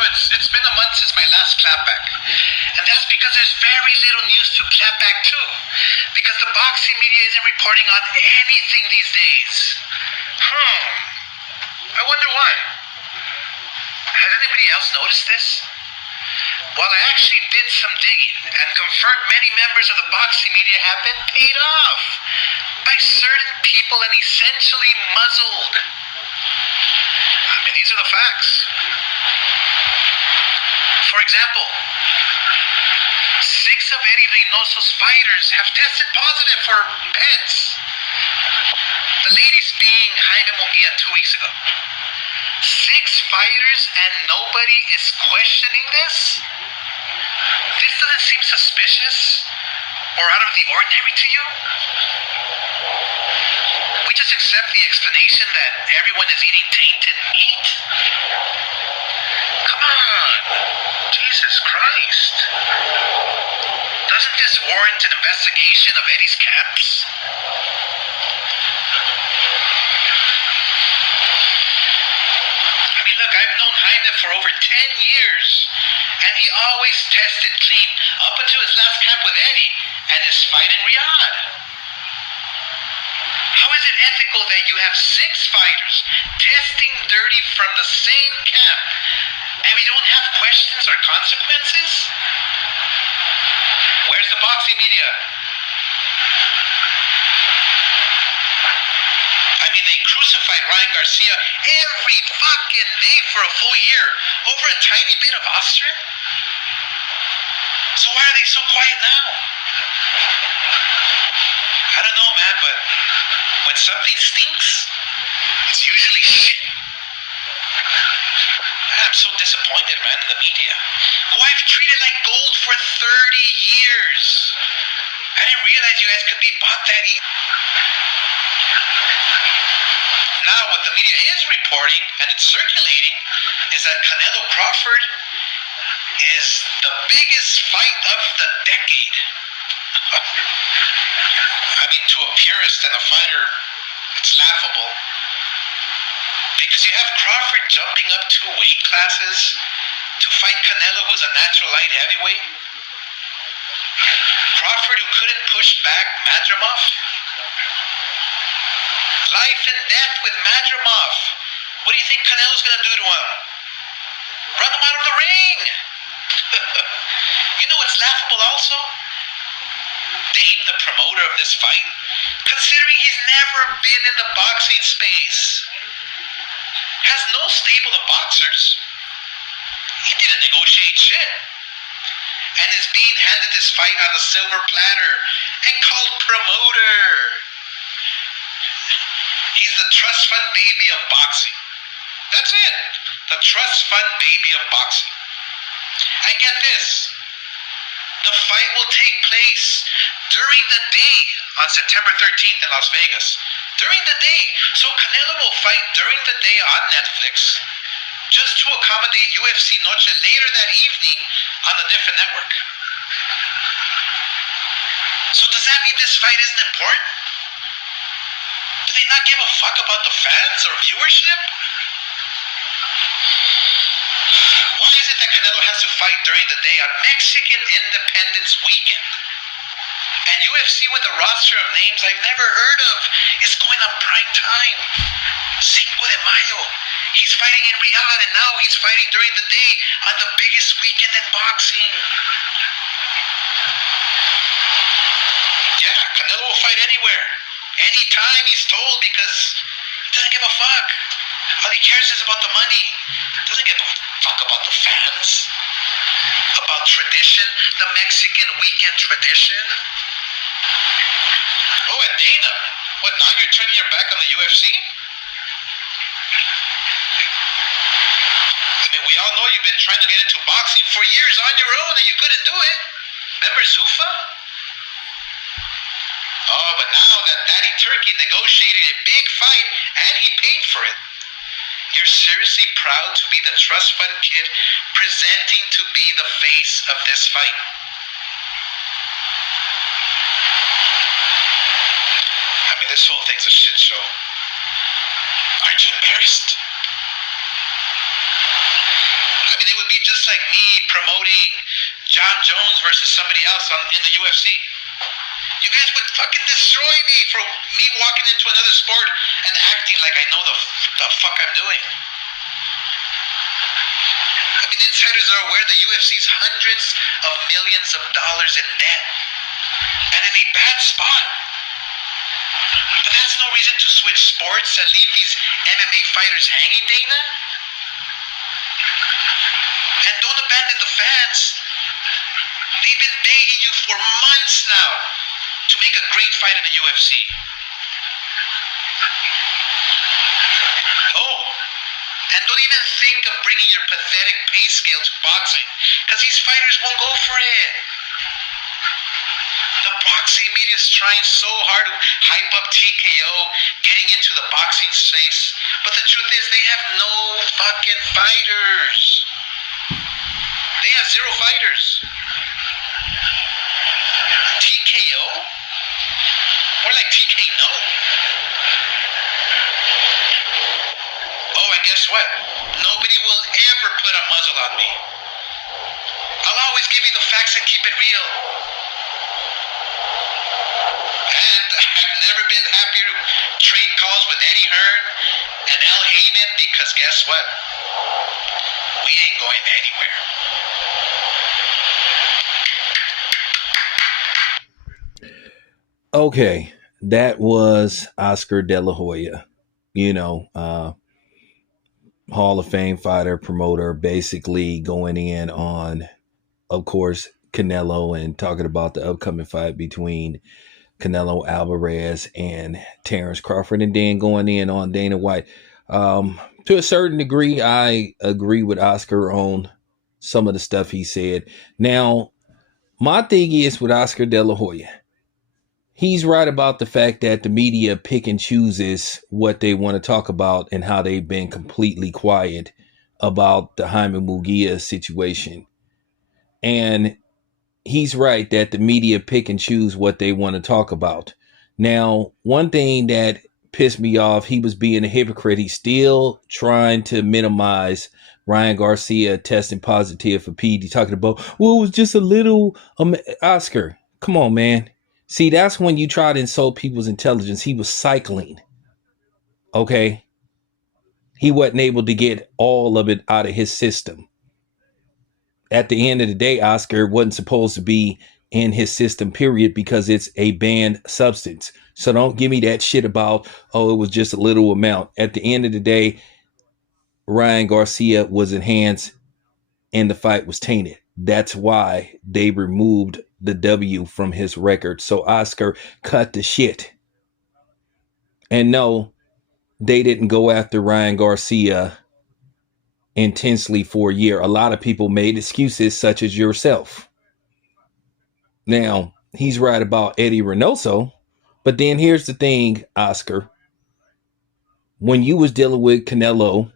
it's been a month since my last clapback. And that's because there's very little news to clapback to. Because the boxing media isn't reporting on anything these days. I wonder why. Has anybody else noticed this? Well, I actually did some digging and confirmed many members of the boxing media have been paid off by certain people and essentially muzzled. I mean, these are the facts. For example, 6 of Eddie Reynoso's fighters have tested positive for pets. The latest being Jaime Munguia 2 weeks ago. 6 fighters and nobody is questioning this? This doesn't seem suspicious or out of the ordinary to you? We just accept the explanation that everyone is eating tainted meat? Come on, Jesus Christ. Doesn't this warrant an investigation of Eddie's camps? I mean, look, I've known Jaime for over 10 years, and he always tested clean up until his last camp with Eddie and his fight in Riyadh. How is it ethical that you have 6 fighters testing dirty from the same camp, and we don't have questions or consequences? Where's the boxing media? I mean, they crucified Ryan Garcia every fucking day for a full year over a tiny bit of Austrian. So why are they so quiet now? I don't know, man, but when something stinks, it's usually shit. I'm so disappointed, man, in the media, who I've treated like gold for 30 years. I didn't realize you guys could be bought that easy. Now, what the media is reporting, and it's circulating, is that Canelo Crawford is the biggest fight of the decade. I mean, to a purist and a fighter, it's laughable. Because you have Crawford jumping up 2 weight classes to fight Canelo, who's a natural light heavyweight. Crawford, who couldn't push back Madrimov. Life and death with Madrimov. What do you think Canelo's going to do to him? Run him out of the ring. You know what's laughable also? Dame, the promoter of this fight, considering he's never been in the boxing space, has no stable of boxers. He didn't negotiate shit. And is being handed this fight on a silver platter and called promoter. He's the trust fund baby of boxing. That's it. The trust fund baby of boxing. And get this. The fight will take place during the day on September 13th in Las Vegas. During the day. So Canelo will fight during the day on Netflix just to accommodate UFC Noche later that evening on a different network. So does that mean this fight isn't important? Do they not give a fuck about the fans or viewership? Why is it that Canelo has to fight during the day on Mexican Independence Weekend? And UFC, with a roster of names I've never heard of, is going on prime time. Cinco de Mayo. He's fighting in Riyadh, and now he's fighting during the day on the biggest weekend in boxing. Yeah, Canelo will fight anywhere. Anytime he's told, because he doesn't give a fuck. All he cares is about the money. Doesn't give a fuck about the fans. About tradition, the Mexican weekend tradition. Oh, and Dana. What, now you're turning your back on the UFC? I mean, we all know you've been trying to get into boxing for years on your own and you couldn't do it. Remember Zuffa? Oh, but now that Daddy Turkey negotiated a big fight and he paid for it, you're seriously proud to be the trust fund kid presenting to be the face of this fight. I mean, this whole thing's a shit show. Aren't you embarrassed? I mean, it would be just like me promoting John Jones versus somebody else in the UFC. You guys would fucking destroy me for me walking into another sport and acting like I know the fuck I'm doing. I mean, insiders are aware the UFC's hundreds of millions of dollars in debt and in a bad spot. But that's no reason to switch sports and leave these MMA fighters hanging, Dana. And don't abandon the fans. They've been begging you for months now to make a great fight in the UFC. Oh, and don't even think of bringing your pathetic pay scale to boxing, because these fighters won't go for it. The boxing media is trying so hard to hype up TKO getting into the boxing space, but the truth is they have no fucking fighters. They have zero fighters. TKO? More like TK no. Oh, and guess what? Nobody will ever put a muzzle on me. I'll always give you the facts and keep it real. And I've never been happier to trade calls with Eddie Hearn and Al Heyman, because guess what? We ain't going anywhere. Okay, that was Oscar De La Hoya, Hall of Fame fighter, promoter, basically going in on, of course, Canelo and talking about the upcoming fight between Canelo Alvarez and Terrence Crawford, and then going in on Dana White. To a certain degree, I agree with Oscar on some of the stuff he said. Now, my thing is with Oscar De La Hoya, he's right about the fact that the media pick and chooses what they want to talk about and how they've been completely quiet about the Jaime Munguia situation. And he's right that the media pick and choose what they want to talk about. Now, one thing that pissed me off, he was being a hypocrite. He's still trying to minimize Ryan Garcia testing positive for PD, talking about, well, it was just a little, Oscar, come on, man. See, that's when you try to insult people's intelligence. He was cycling. Okay. He wasn't able to get all of it out of his system. At the end of the day, Oscar wasn't supposed to be in his system, period, because it's a banned substance. So don't give me that shit about, oh, it was just a little amount. At the end of the day, Ryan Garcia was enhanced and the fight was tainted. That's why they removed the W from his record. So Oscar cut the shit. And no, they didn't go after Ryan Garcia intensely for a year. A lot of people made excuses, such as yourself. Now, he's right about Eddie Reynoso, but then here's the thing, Oscar. When you was dealing with Canelo,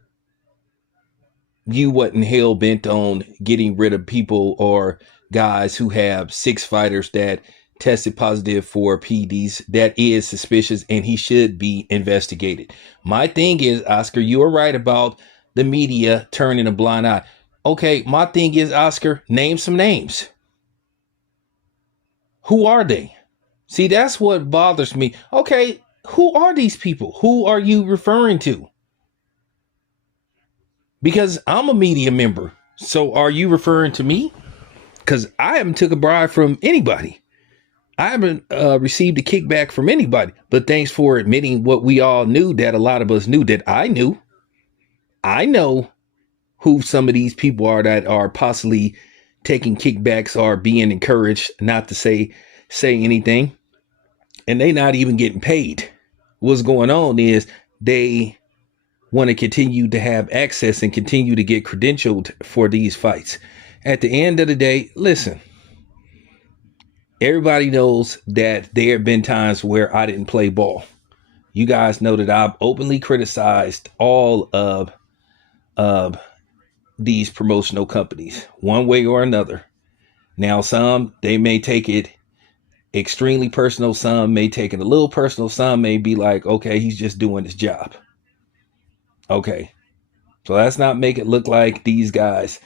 you wasn't hell bent on getting rid of people or guys who have 6 fighters that tested positive for PDs. That is suspicious and he should be investigated. My thing is, Oscar, you are right about the media turning a blind eye. Okay, my thing is, Oscar, name some names. Who are they? See, that's what bothers me. Okay, who are these people? Who are you referring to? Because I'm a media member. So are you referring to me? Because I haven't took a bribe from anybody. I haven't received a kickback from anybody. But thanks for admitting what we all knew, that a lot of us knew, that I knew. I know who some of these people are that are possibly taking kickbacks or being encouraged not to say anything. And they not even getting paid. What's going on is they want to continue to have access and continue to get credentialed for these fights. At the end of the day, listen, everybody knows that there have been times where I didn't play ball. You guys know that I've openly criticized all of these promotional companies one way or another. Now, some, they may take it extremely personal. Some may take it a little personal. Some may be like, okay, he's just doing his job. Okay. So let's not make it look like these guys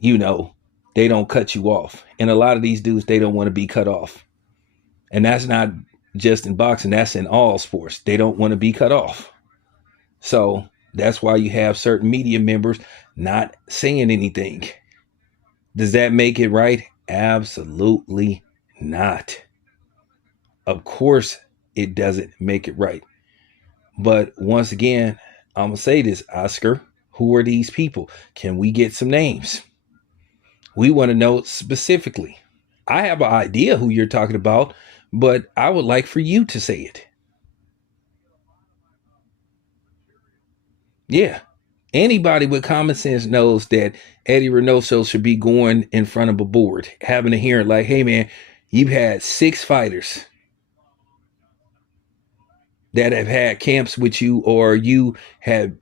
they don't cut you off. And a lot of these dudes, they don't want to be cut off. And that's not just in boxing, that's in all sports. They don't want to be cut off. So that's why you have certain media members not saying anything. Does that make it right? Absolutely not. Of course, it doesn't make it right. But once again, I'm going to say this, Oscar. Who are these people? Can we get some names? We want to know specifically. I have an idea who you're talking about, but I would like for you to say it. Yeah. Anybody with common sense knows that Eddie Reynoso should be going in front of a board, having a hearing like, hey, man, you've had 6 fighters that have had camps with you, or you have,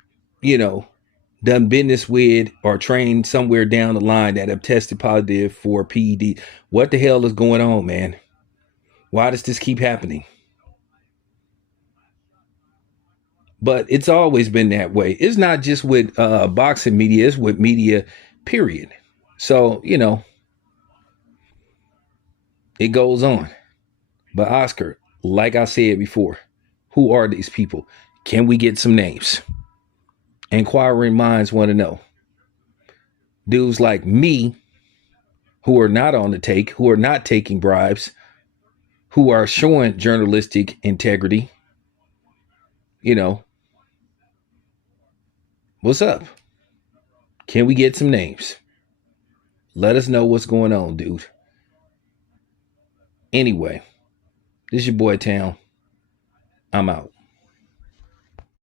done business with or trained somewhere down the line that have tested positive for PED. What the hell is going on, man? Why does this keep happening? But it's always been that way. It's not just with boxing media, it's with media, period. So, it goes on. But Oscar, like I said before, who are these people? Can we get some names? Inquiring minds want to know. Dudes like me, who are not on the take, who are not taking bribes, who are showing journalistic integrity, what's up? Can we get some names? Let us know what's going on, dude. Anyway, this is your boy Town. I'm out.